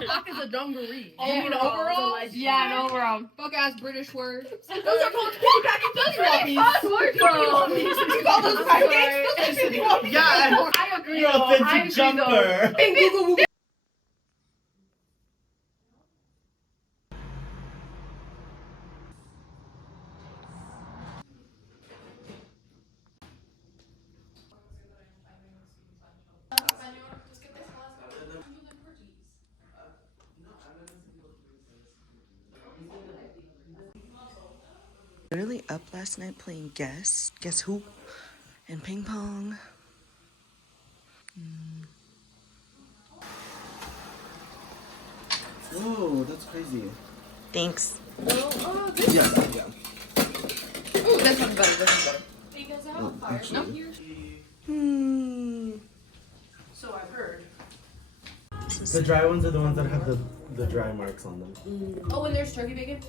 fuck is a dungaree? Oh, you mean overall? Yeah, an overall. Fuck ass British word. Those are called piggyback and doggy whoppies. You call those pancakes? Those are piggy whoppies. Yeah, I agree. you're a vintage jumper. Literally up last night playing guess who, and ping pong. Whoa, that's crazy. Thanks. Oh, Yeah. ooh, this one's better. This one's better. Do you guys have a fire? So I've heard. The dry ones are the ones that have the dry marks on them. Oh, and there's turkey bacon?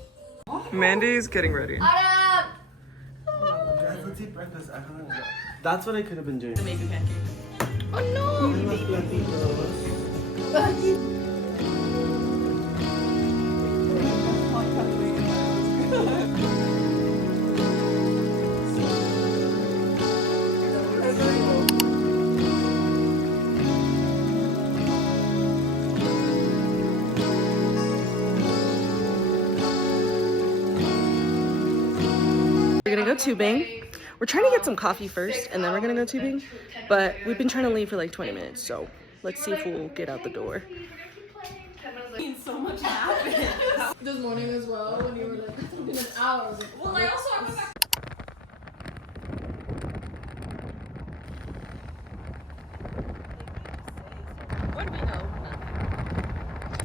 Mandy's getting ready. Guys, let's eat breakfast. That's what I could have been doing. The maybe pancake. Oh no! I love fluffy rolls. We're gonna go tubing. We're trying to get some coffee first, and then we're gonna go tubing. But we've been trying to leave for like 20 minutes, so let's see if we'll get out the door. So much happened. This morning as well, when you were like, it's been an hour. I was like, Well, I also went back. What do we know?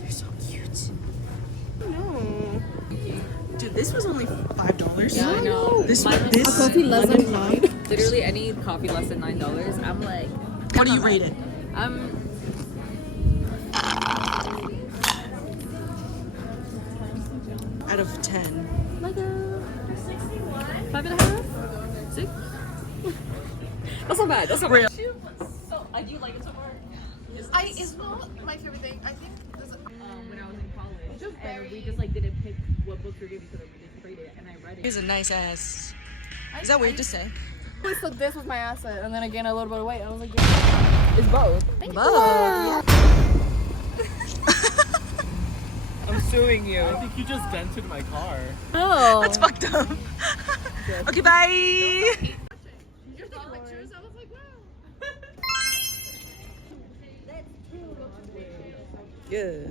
You're so cute. No. Dude, this was only $5. Yeah, I know. This Mine was this coffee less than $9. literally any coffee less than $9. I'm like, What do you rate it? Out of 10. like a 5.5, 6. That's not bad. That's not bad. So, I do like it so far. It's not my favorite thing. I think this, When I was in college, and we just like didn't pick what books we were reading because we didn't read it, and I read it. He's a nice ass. Is that weird to say? so this was my asset, and then again I lost a little bit of weight. I was like, yeah. It's both. Both. I'm suing you. I think you just dented my car. Oh. That's fucked up. Okay, bye. You're taking pictures. I was like, wow. Yeah.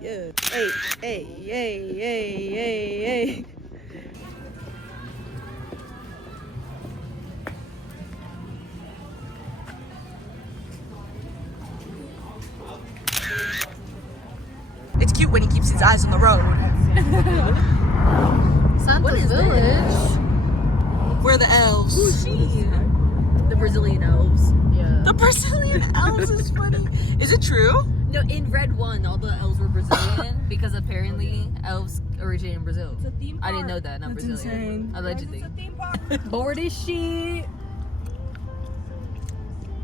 Yeah. Hey, hey, hey, hey, hey, hey. It's cute when he keeps his eyes on the road. Santa's Village. We're the elves. Who's she? The Brazilian elves. Yeah. The Brazilian elves is funny. Is it true? No, in Red 1, all the elves were Brazilian because apparently elves originate in Brazil. It's a theme park. I didn't know that. Not That's Brazilian. insane. Allegedly. It's a theme park. Bored is she?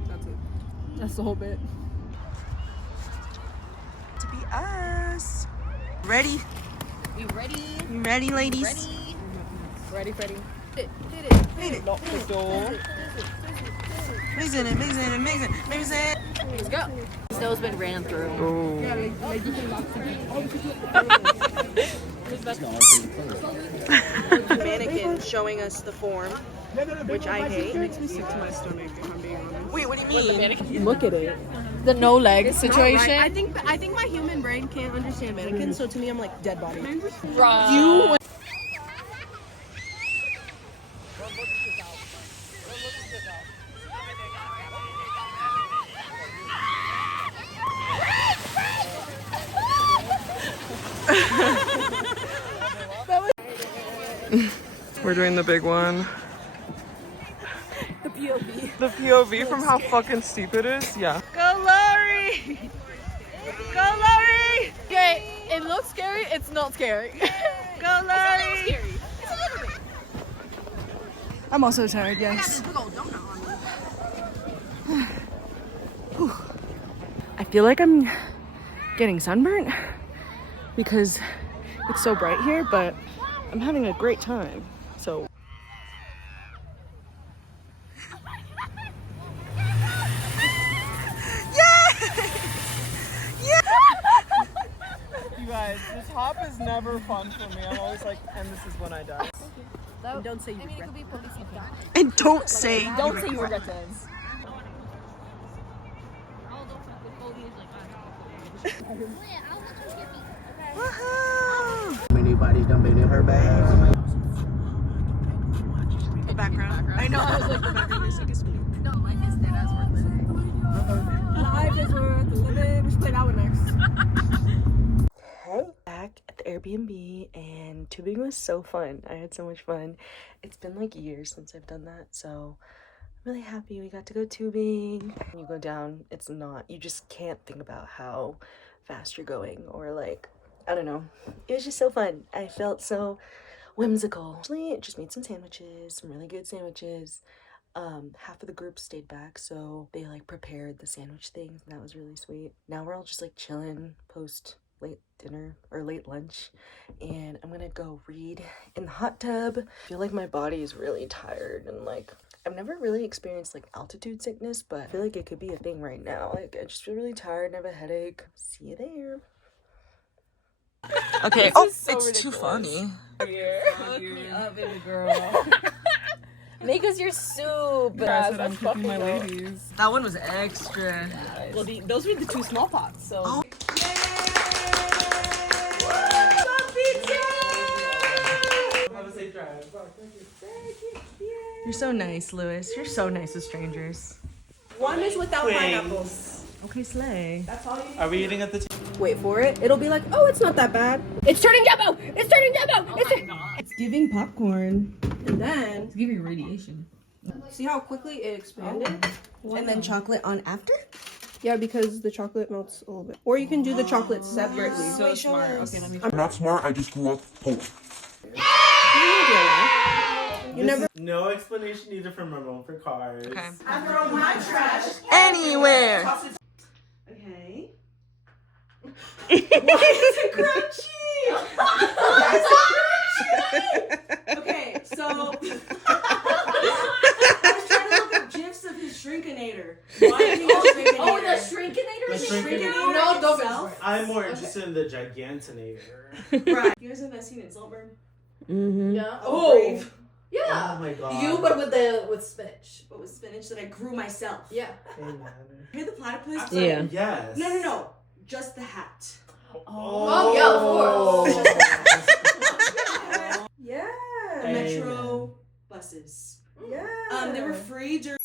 That's it. That's the whole bit. To be us. Ready? You ready? You ready, ladies? Ready? Ready, Freddy? Hit it. Lock the door. Mix it, mix it, mix it, mix it. Let's go. Snow's been ran through. Oh. Mannequin showing us the form, which I hate. It makes me sick to my stomach, if I'm being honest. Wait, what do you mean? Look at it. The no leg situation. I think my human brain can't understand mannequins, so to me I'm like dead body. Right. You We're doing the big one. The POV. The POV from how fucking steep it is? Yeah. Go Laurie! Go Laurie! Okay, it looks scary. It's not scary. Go Laurie! It's a little bit. I'm also tired, yes. I feel like I'm getting sunburnt because it's so bright here, but I'm having a great time. So You guys, this hop is never fun for me. I'm always like, and this is when I die. And don't say you regret it. and don't say Don't say you regret it. Many bodies done been in her bag. the background. I know. I was like the background music is. No, life is dead ass worth living. Life is worth living. We should play that one next. Hey, back at the Airbnb, and tubing was so fun. I had so much fun. It's been like years since I've done that, so I'm really happy we got to go tubing. When you go down, it's not, you just can't think about how fast you're going, or like, I don't know. It was just so fun. I felt so whimsical. Actually, I just made some sandwiches, some really good sandwiches. Half of the group stayed back, so they like prepared the sandwich things, and that was really sweet. Now we're all just like chilling post late dinner or late lunch, and I'm gonna go read in the hot tub. I feel like my body is really tired, and like I've never really experienced like altitude sickness, but I feel like it could be a thing right now. Like I just feel really tired and I have a headache. See you there. Okay. Oh, so it's ridiculous. too funny. Fuck me up, baby girl. Make us your soup. I'm cooking my ladies. That one was extra. Well, those were the two small pots, so. Oh. Have a safe drive. You're so nice, Lewis. You're so nice with strangers. One is without Wings. pineapples. Okay, slay. That's all you need. Are we eating at the Wait for it. It'll be like, oh, it's not that bad. It's turning yellow. It's turning yellow. It's giving popcorn. And then, It's giving radiation. see how quickly it expanded? And then chocolate on after? Yeah, because the chocolate melts a little bit. Or you can do the chocolate separately. So smart. Okay, let me. I'm not smart, I just grew up poor. You never. No explanation needed from Ramon for cars. Okay. I throw my trash. Anywhere. Okay. Okay, so I was trying to look up gifs of his shrinkinator. Why do you shrinkinator? Oh, the shrinkinator? The shrinkinator? No, don't. I'm more interested in the Gigantinator. Right. You guys have not seen it, Saltburn? Mm-hmm. Yeah. Oh. Yeah. Oh my god. You, but with spinach. But with spinach that I grew myself. Yeah. Amen. Hear the platypus? Yeah. Yes. No. Just the hat. Oh, yeah, of course. Yeah. Amen. Metro buses. Yeah. They were free during